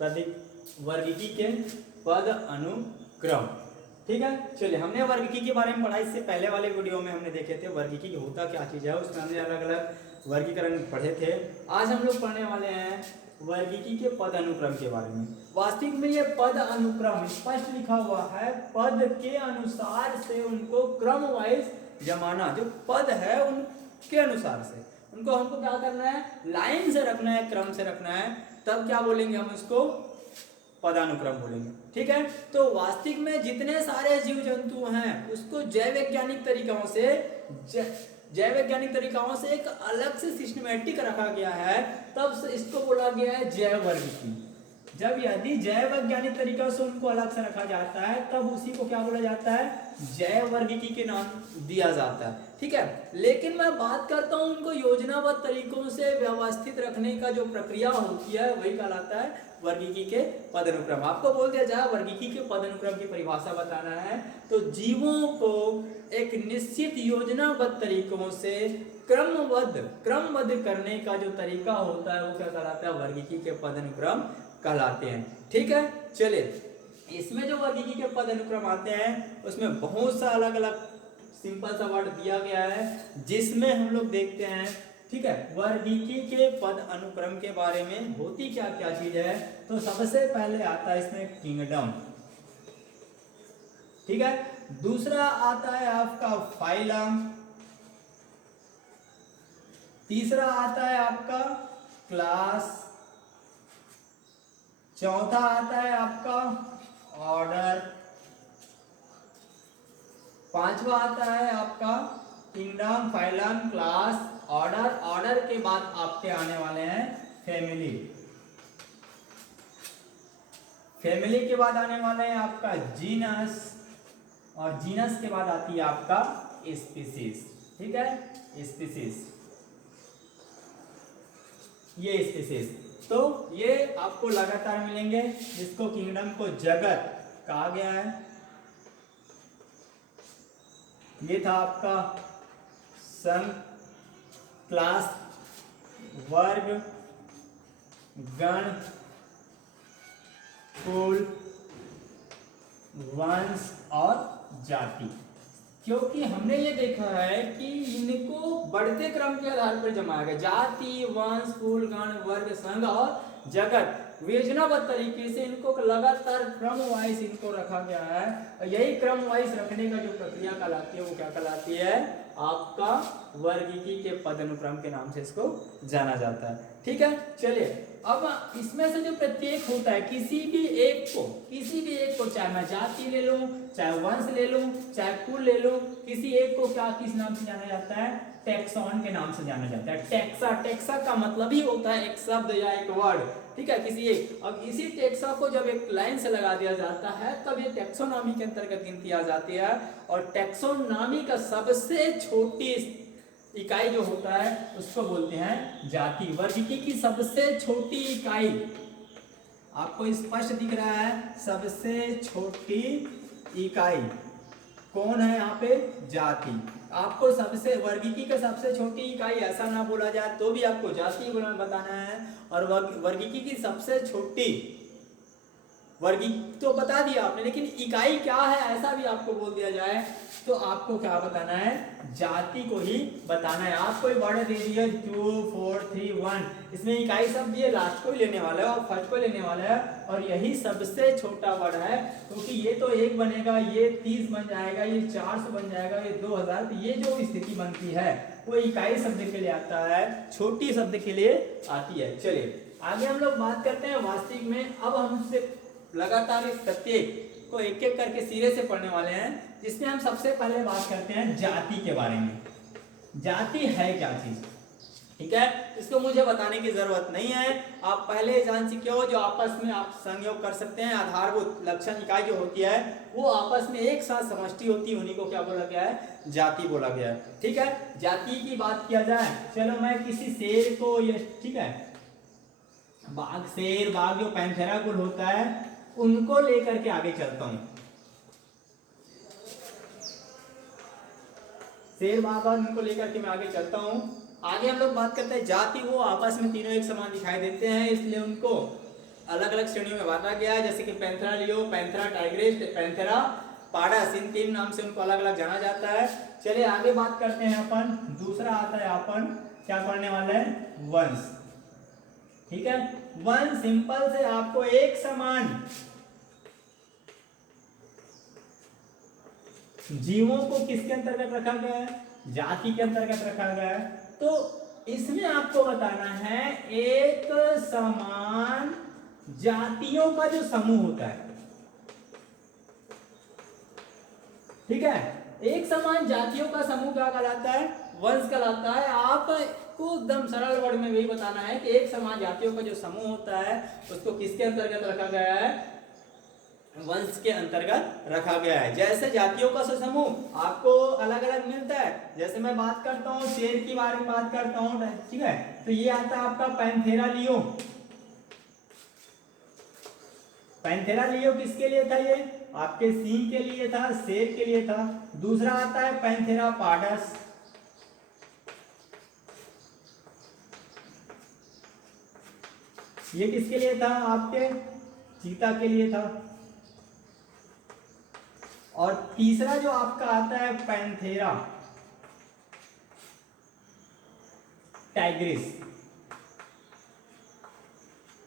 वर्गीकी के पद अनुक्रम। ठीक है, चलिए हमने वर्गीकी के बारे में पढ़ा, इससे पहले वाले वीडियो में हमने देखे थे वर्गीकी होता क्या चीज़ है, उसमें हमने अलग अलग वर्गीकरण पढ़े थे। आज हम लोग पढ़ने वाले हैं वर्गीकी के पद अनुक्रम के बारे में। वास्तविक में ये पद अनुक्रम स्पष्ट लिखा हुआ है, पद के अनुसार से उनको क्रम वाइज जमाना, जो पद है उनके अनुसार से उनको हमको क्या करना है, लाइन से रखना है, क्रम से रखना है, तब क्या बोलेंगे हम उसको पदानुक्रम बोलेंगे। ठीक है, तो वास्तविक में जितने सारे जीव जंतु हैं उसको जैव वैज्ञानिक तरीकाओं से एक अलग से सिस्टमेटिक रखा गया है, तब इसको बोला गया है जैव वर्गीकी। जब यदि जैव वैज्ञानिक तरीकों से उनको अलग से रखा जाता है तब उसी को क्या बोला जाता है, जैव वर्गीकी के नाम दिया जाता है। ठीक है, लेकिन मैं बात करता हूं उनको योजनाबद्ध तरीकों से व्यवस्थित रखने का जो प्रक्रिया होती है वही कहलाता है वर्गीकी के पदानुक्रम। आपको बोल दिया जाए वर्गीकी के पदानुक्रम की परिभाषा बताना है तो जीवों को एक निश्चित योजनाबद्ध तरीकों से क्रमबद्ध करने का जो तरीका होता है वो क्या कहलाता है, वर्गीकी के पदानुक्रम कहलाते हैं। ठीक है, चलिए इसमें जो वर्गीकी के पदानुक्रम आते हैं उसमें बहुत सा अलग अलग सिंपल सा वर्ड दिया गया है जिसमें हम लोग देखते हैं। ठीक है, वर्गीकी के पद अनुक्रम के बारे में होती क्या क्या चीज है, तो सबसे पहले आता है इसमें किंगडम। ठीक है, दूसरा आता है आपका फाइलम, तीसरा आता है आपका क्लास, चौथा आता है आपका ऑर्डर, पांचवा आता है आपका kingdom, phylum, class, order. Order के बाद आपके आने वाले हैं फैमिली, फैमिली के बाद आने वाले हैं आपका जीनस, और जीनस के बाद आती है आपका स्पीसीज। ठीक है, स्पीसीज, ये स्पीसीज तो ये आपको लगातार मिलेंगे, जिसको किंगडम को जगत कहा गया है। ये था आपका संघ, क्लास, वर्ग, गण, कुल, वंश और जाति। क्योंकि हमने ये देखा है कि इनको बढ़ते क्रम के आधार पर जमाया गया, जाति, वंश, कुल, गण, वर्ग, संघ और जगत, योजनाबद्ध तरीके से इनको लगातार क्रम वाइज इनको रखा गया है। और यही क्रम वाइज रखने का जो प्रक्रिया कहलाती है वो क्या कहलाती है, आपका वर्गीकी के पदानुक्रम के नाम से इसको जाना जाता है। ठीक है, चलिए अब इसमें से जो प्रत्येक होता है किसी भी एक को चाहे मैं जाति ले लूं, चाहे वंश ले लूं, चाहे कुल ले लूं, किसी एक को क्या किस नाम से जाना जाता है, टेक्सॉन के नाम से जाना जाता है। टेक्सा का मतलब ही होता है एक शब्द या एक वर्ड। ठीक है, किसी एक, अब इसी टेक्सा को जब एक लाइन से लगा दिया जाता है तब ये टेक्सोनॉमी के अंतर्गत गिनती आ जाती है। और टेक्सोनॉमी का सबसे छोटी इकाई जो होता है उसको बोलते हैं जाति। वर्गीकी की सबसे छोटी इकाई आपको स्पष्ट दिख रहा है, सबसे छोटी इकाई कौन है यहाँ पे, जाति। आपको सबसे वर्गीकी का सबसे छोटी इकाई ऐसा ना बोला जाए तो भी आपको जाति बताना है, और वर्गीकी की सबसे छोटी वर्गीकी तो बता दिया आपने, लेकिन इकाई क्या है ऐसा भी आपको बोल दिया जाए तो आपको क्या बताना है, जाति को ही बताना है। आपको वर्ड दे दिया 2 4 3 1, इसमें इकाई शब्द ये लास्ट को ही लेने वाला है और फर्स्ट को लेने वाला है, और यही सबसे छोटा वर्ड है क्योंकि ये तो 1 बनेगा, ये 30 बन जाएगा, ये 400 बन जाएगा, ये 2000। तो ये जो स्थिति बनती है वो इकाई शब्द के लिए आता है, छोटी शब्द के लिए आती है। चलिए आगे हम लोग बात करते हैं वास्तविक में। अब हमसे लगातार इस प्रत्येक को एक एक करके सिरे से पढ़ने वाले हैं, जिसमें हम सबसे पहले बात करते हैं जाति के बारे में। जाति है क्या चीज, ठीक है, इसको मुझे बताने की जरूरत नहीं है, आप पहले जान चुके हो। जो आपस में आप संयोग कर सकते हैं, आधारभूत लक्षण इकाई जो होती है वो आपस में एक साथ समष्टि होती है, उन्हीं को क्या बोला गया है, जाति बोला गया है। ठीक है, जाति की बात किया जाए, चलो मैं किसी शेर को, ये ठीक है, बाघ, शेर, बाघ जो पैंथेरा कुल होता है उनको लेकर के आगे चलता हूं। शेर, बाघ और उनको लेकर के मैं आगे चलता हूं। आगे हम लोग बात करते हैं जाति, वो आपस में तीनों एक समान दिखाई देते हैं, इसलिए उनको अलग अलग श्रेणियों में बांटा गया है, जैसे कि Panthera leo, Panthera tigris, Panthera pardus, इन 3 नाम से उनको अलग अलग जाना जाता है। चलिए आगे बात करते हैं अपन। दूसरा आता है अपन क्या पढ़ने वाले हैं, वंश। ठीक है, वंश सिंपल से आपको एक समान जीवों को किसके अंतर्गत रखा गया है, जाति के अंतर्गत रखा गया है। तो इसमें आपको बताना है एक समान जातियों का जो समूह होता है, ठीक है, एक समान जातियों का समूह क्या कहलाता है, वंश कहलाता है। आपको एकदम सरल वर्ड में वही बताना है कि एक समान जातियों का जो समूह होता है उसको किसके अंतर्गत रखा गया है, वंश के अंतर्गत रखा गया है। जैसे जातियों का समूह आपको अलग अलग मिलता है, जैसे मैं बात करता हूँ शेर के बारे में बात करता हूँ, ठीक है, तो ये आता है आपका पैंथेरा लियो। पैंथेरा लियो किसके लिए था, ये आपके सिंह के लिए था, शेर के लिए था। दूसरा आता है पैंथेरा पाडस, ये किसके लिए था, आपके चीता के लिए था। और तीसरा जो आपका आता है पैंथेरा टाइग्रिस,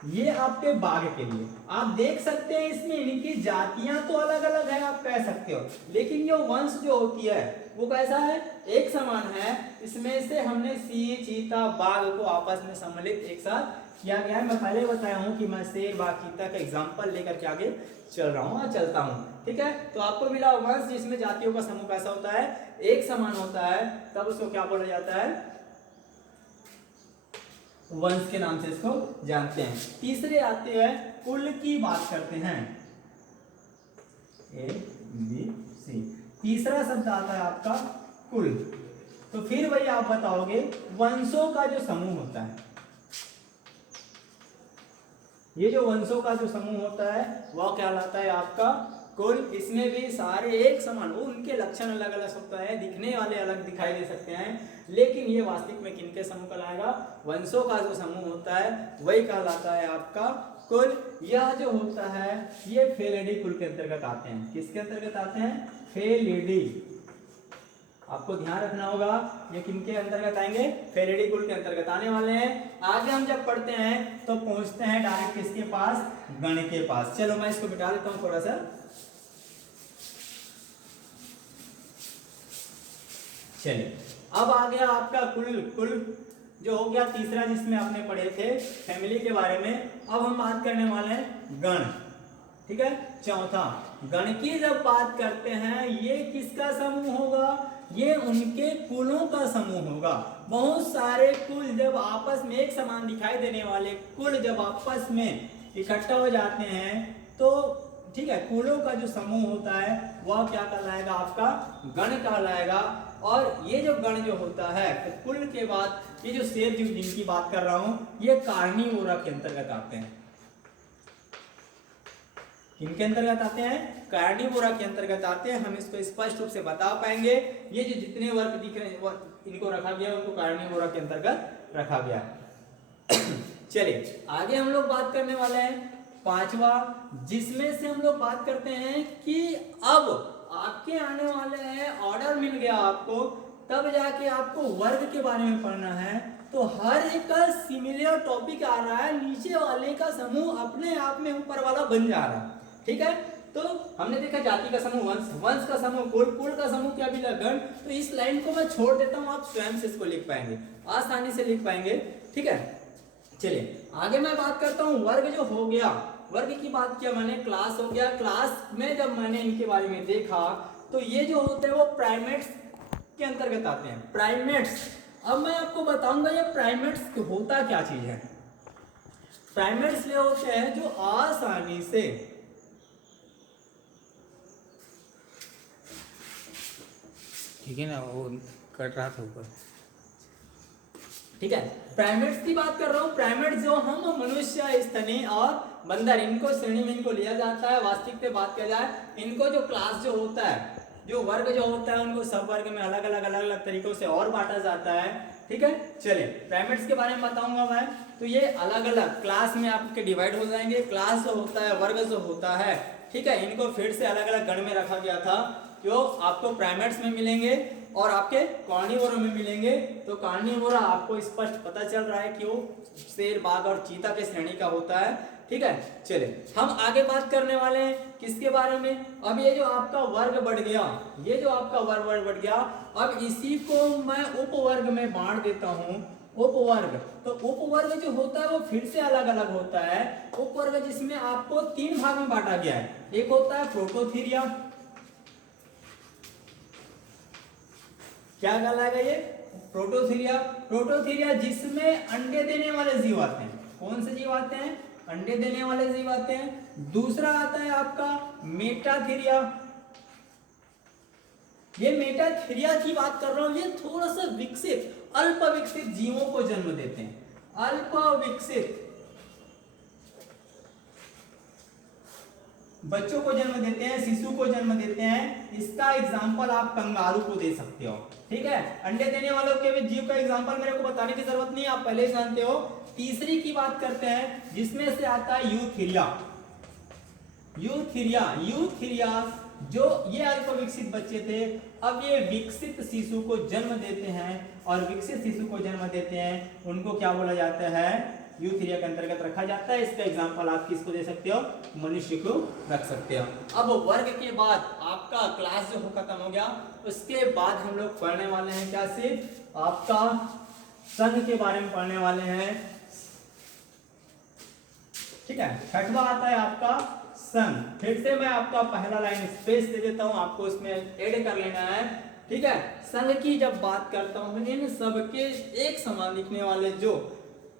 ये आपके बाघ के लिए। आप देख सकते हैं इसमें इनकी जातियां तो अलग अलग है, आप कह सकते हो, लेकिन ये वंश जो होती है वो कैसा है, एक समान है। इसमें से हमने सिंह, चीता, बाघ को आपस में सम्मिलित एक साथ किया गया है। मैं पहले बताया हूं कि मैं शेर, बाघ, चीता का एग्जाम्पल लेकर के आगे चल रहा हूं और चलता हूं, ठीक है। तो आपको मिला वंश जिसमें जातियों का समूह कैसा होता है, एक समान होता है, तब उसको क्या बोला जाता है, वंश के नाम से इसको जानते हैं। तीसरे आते हैं कुल की बात करते हैं, ए बी सी। तीसरा शब्द आता है आपका कुल। तो फिर वही आप बताओगे वंशों का जो समूह होता है, ये जो वंशों का जो समूह होता है वह कहलाता है आपका कुल। इसमें भी सारे एक समान, वो उनके लक्षण अलग अलग होता है, दिखने वाले अलग दिखाई दे सकते हैं, लेकिन ये वास्तविक में किनके समूह कहलाएगा, वंशों का जो समूह होता है वही कहलाता है आपका कुल। यह जो होता है ये फेलिडी कुल के अंतर्गत आते हैं। किसके अंतर्गत आते हैं, फेलिडी। आपको ध्यान रखना होगा ये किनके अंतर्गत आएंगे, फेलिडी कुल के अंतर्गत आने वाले हैं। आगे हम जब पढ़ते हैं तो पहुंचते हैं डायरेक्ट किसके पास, गण के पास। चलो मैं इसको मिटा देता हूं थोड़ा सा। चलिए अब आ गया आपका कुल। कुल जो हो गया तीसरा जिसमें आपने पढ़े थे फैमिली के बारे में। अब हम बात करने वाले हैं गण, ठीक है। चौथा, गण की जब बात करते हैं ये किसका समूह होगा, ये उनके कुलों का समूह होगा। बहुत सारे कुल जब आपस में एक समान दिखाई देने वाले कुल जब आपस में इकट्ठा हो जाते हैं तो ठीक है, कुलों का जो समूह होता है वह क्या कहलाएगा, आपका गण कहलाएगा। और ये जो गण जो होता है तो कुल के बाद ये जो शेर जो जिनकी बात कर रहा हूं ये कार्निवोरा के अंतर्गत आते हैं। किनके अंतर्गत आते हैं, कार्निवोरा के अंतर्गत आते हैं। हम इसको स्पष्ट रूप से बता पाएंगे। ये जो जितने वर्ग दिख रहे हैं इनको रखा गया उनको कार्निवोरा के अंतर्गत रखा गया। चलिए आगे हम लोग बात करने वाले हैं पांचवा, जिसमें से हम लोग बात करते हैं कि अब आपके आने वाले हैं, ऑर्डर मिल गया आपको, तब जाके आपको वर्ग के बारे में पढ़ना है। तो हर एक का सिमिलर टॉपिक आ रहा है, नीचे वाले का समूह अपने आप में ऊपर वाला बन जा रहा है, ठीक है। तो हमने देखा जाति का समूह वंश, वंश का समूह कुल, कुल का समूह क्या मिला गण। तो इस लाइन को मैं छोड़ देता हूं, आप स्वयं से इसको लिख पाएंगे, आसानी से लिख पाएंगे, ठीक है। चलिए आगे मैं बात करता हूं वर्ग जो हो गया, वर्ग की बात किया मैंने, क्लास हो गया। क्लास में जब मैंने इनके बारे में देखा तो ये जो होते हैं वो प्राइमेट्स के अंतर्गत आते हैं, प्राइमेट्स। अब मैं आपको बताऊंगा ये प्राइमेट्स होता क्या चीज है। प्राइमेट्स ये होते हैं जो आसानी से ठीक है ना, वो कट रहा था ऊपर, ठीक है। प्राइमेट्स की बात कर रहा हूँ। प्राइमेट्स जो हम मनुष्य, स्तनी और बंदर, इनको श्रेणी में इनको लिया जाता है। वास्तविक पे बात किया जाए इनको जो क्लास जो होता है, जो वर्ग जो होता है उनको सब वर्ग में अलग अलग तरीकों से और बांटा जाता है, ठीक है। चलिए प्राइमेट्स के बारे में बताऊंगा मैं। तो ये अलग अलग क्लास में आपके डिवाइड हो जाएंगे। क्लास जो होता है, वर्ग जो होता है, ठीक है, इनको फिर से अलग अलग गण में रखा गया था, जो आपको प्राइमेट्स में मिलेंगे और आपके कार्निवोरा में मिलेंगे। तो कार्निवोरा आपको स्पष्ट पता चल रहा है कि वो शेर, बाघ और चीता के श्रेणी का होता है, ठीक है। चलिए हम आगे बात करने वाले हैं किसके बारे में। अब ये जो आपका वर्ग बढ़ गया, ये जो आपका वर्ग बढ़ गया, अब इसी को मैं उपवर्ग में बांट देता हूं। उपवर्ग, तो उपवर्ग जो होता है वो फिर से अलग अलग होता है। उपवर्ग जिसमें आपको 3 भाग में बांटा गया है। एक होता है प्रोटोथीरिया, क्या कहलाएगा ये, प्रोटोथीरिया। प्रोटोथीरिया जिसमें अंडे देने वाले जीव आते हैं। कौन से जीव आते हैं, अंडे देने वाले जीव आते हैं। दूसरा आता है आपका मेटाथीरिया। ये मेटाथीरिया की बात कर रहा हूं, ये थोड़ा सा विकसित, अल्प विकसित जीवों को जन्म देते हैं। अल्प विकसित बच्चों को जन्म देते हैं, शिशु को जन्म देते हैं। इसका एग्जाम्पल आप कंगारू को दे सकते हो, ठीक है। अंडे देने वालों के भी जीव का एग्जाम्पल मेरे को बताने की जरूरत नहीं है, आप पहले ही जानते हो। तीसरी की बात करते हैं जिसमें से आता है यूथीरिया। यूथीरिया, यूथीरिया जो ये अल्प विकसित बच्चे थे, अब ये विकसित शिशु को जन्म देते हैं, और विकसित शिशु को जन्म देते हैं, उनको क्या बोला जाता है, यूथीरिया के अंतर्गत रखा जाता है। इसका एग्जांपल आप किसको दे सकते हो, मनुष्य को रख सकते हो। अब वर्ग के बाद आपका क्लास जो खत्म हो गया, उसके बाद हम लोग पढ़ने वाले हैं क्या, सिर्फ आपका संघ के बारे में पढ़ने वाले हैं, ठीक है। छठवां आता है आपका संघ। फिर से मैं आपका पहला लाइन स्पेस दे देता हूं, आपको इसमें ऐड कर लेना है, ठीक है। संघ की जब बात करता हूं, इन सबके एक समान दिखने वाले जो,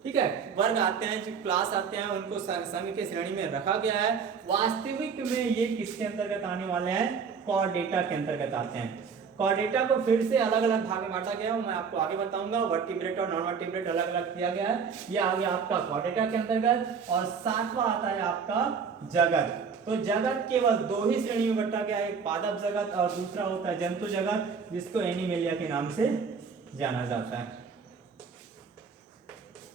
ठीक है, वर्ग आते हैं, जो क्लास आते हैं, उनको संघ के श्रेणी में रखा गया है। वास्तविक में ये किसके अंतर्गत आने वाले हैं, कॉर्डेटा के अंतर्गत आते हैं। कॉर्डेटा को फिर से अलग अलग भाग में बांटा गया है, मैं आपको आगे बताऊंगा। वर्टिब्रेट और नॉन वर्टिब्रेट अलग अलग किया गया है, ये आ गया आपका कॉर्डेटा के अंतर्गत। और सातवां आता है आपका जगत। तो जगत केवल 2 ही श्रेणी में बांटा गया है, एक पादप जगत और दूसरा होता है जंतु जगत, जिसको एनिमेलिया के नाम से जाना जाता है,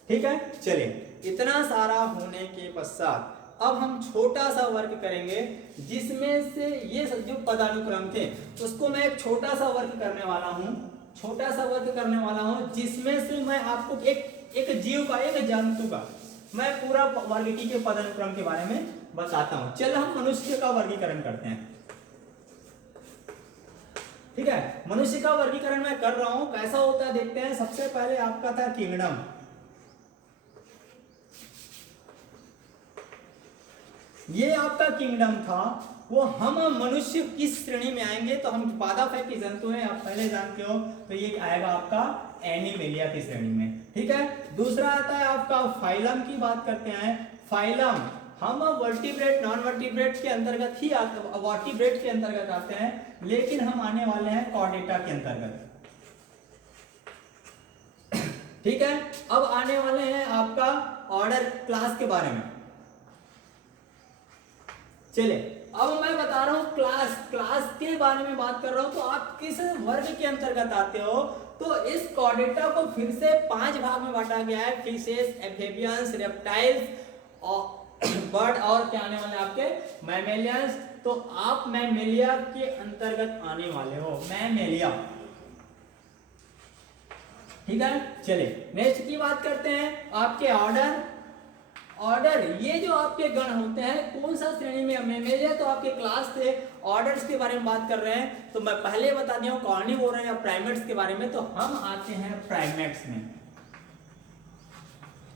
ठीक है। चलिए इतना सारा होने के पश्चात अब हम छोटा सा वर्ग करेंगे, जिसमें से ये जो पदानुक्रम थे उसको मैं एक छोटा सा वर्ग करने वाला हूं, छोटा सा वर्ग करने वाला हूं, जिसमें से मैं आपको एक जीव का, एक जंतु का मैं पूरा वर्गीकरण के पदानुक्रम के बारे में बताता हूं। चलो हम मनुष्य का वर्गीकरण करते हैं, ठीक है। मनुष्य का वर्गीकरण मैं कर रहा हूं, कैसा होता है देखते हैं। सबसे पहले आपका था किंगडम। ये आपका किंगडम था, वो हम मनुष्य किस श्रेणी में आएंगे, तो हम पादप है कि जंतु है, आप पहले जानते हो, तो ये आएगा आपका एनिमेलिया की श्रेणी में, ठीक है। दूसरा आता है आपका फाइलम की बात करते हैं। फाइलम हम वर्टिब्रेट, नॉन वर्टिब्रेट के अंतर्गत ही आते, वर्टिब्रेट के अंतर्गत आते हैं, लेकिन हम आने वाले हैं कॉर्डेटा के अंतर्गत, ठीक है। अब आने वाले हैं आपका ऑर्डर, क्लास के बारे में। चले अब मैं बता रहा हूं क्लास के बारे में बात कर रहा हूं, तो आप किस वर्ग के अंतर्गत आते हो। तो इस कॉर्डेटा को फिर से 5 भाग में बांटा गया है, फिशेस, एम्फिबियंस, रेप्टाइल्स और बर्ड, और क्या आने वाले आपके मैमेलियंस। तो आप मैमेलिया के अंतर्गत आने वाले हो, मैमेलिया, ठीक है। चलिए नेक्स्ट की बात करते हैं, आपके ऑर्डर। ऑर्डर, ये जो आपके गण होते हैं, कौन सा श्रेणी में, मैमेलिया तो आपके क्लास थे। ऑर्डर्स के बारे में बात कर रहे हैं, तो मैं पहले बता दिया हूं कार्निवोरा या प्राइमेट्स के बारे में, तो हम आते हैं प्राइमेट्स में,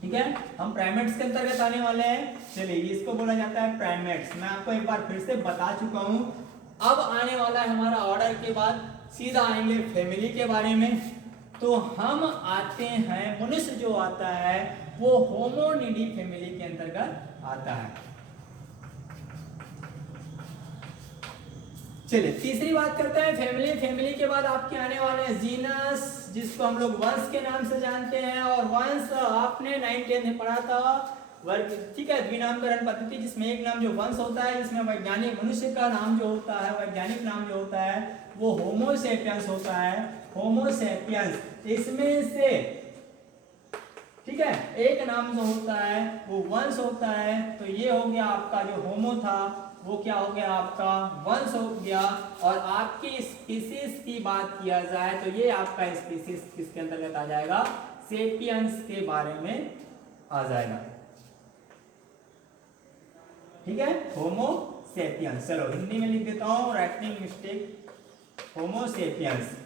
ठीक है। हम प्राइमेट्स के अंतर्गत आने वाले हैं। चलिए इसको बोला जाता है प्राइमेट्स, मैं आपको एक बार फिर से बता चुका हूं। अब आने वाला है हमारा ऑर्डर के बाद सीधा आएंगे फैमिली के बारे में। तो हम आते हैं, मनुष्य जो आता है वो होमोनिडी फैमिली के अंतर्गत आता है। चलिए तीसरी बात करते हैं फैमिली। फैमिली के बाद आपके आने वाले हैं जीनस, जिसको हम लोग वंश के नाम से जानते हैं। और वंश आपने 9th 10th में पढ़ा था, वर्ग, ठीक है, द्विनामकरण पद्धति जिसमें एक नाम जो वंश होता है, जिसमें वैज्ञानिक मनुष्य का नाम जो होता है, वैज्ञानिक नाम जो होता है वो होमो सेपियंस होता है, होमो सेपियंस। इसमें से ठीक है एक नाम जो होता है वो वंश होता है, तो ये हो गया आपका जो होमो था वो क्या हो गया आपका वंश हो गया। और आपकी स्पीसीज की बात किया जाए तो ये आपका स्पीसीज किसके अंतर्गत आ जाएगा, सेपियंस के बारे में आ जाएगा, ठीक है, होमो सेपियंस। चलो हिंदी में लिख देता हूं, राइटिंग मिस्टेक, होमो सेपियंस।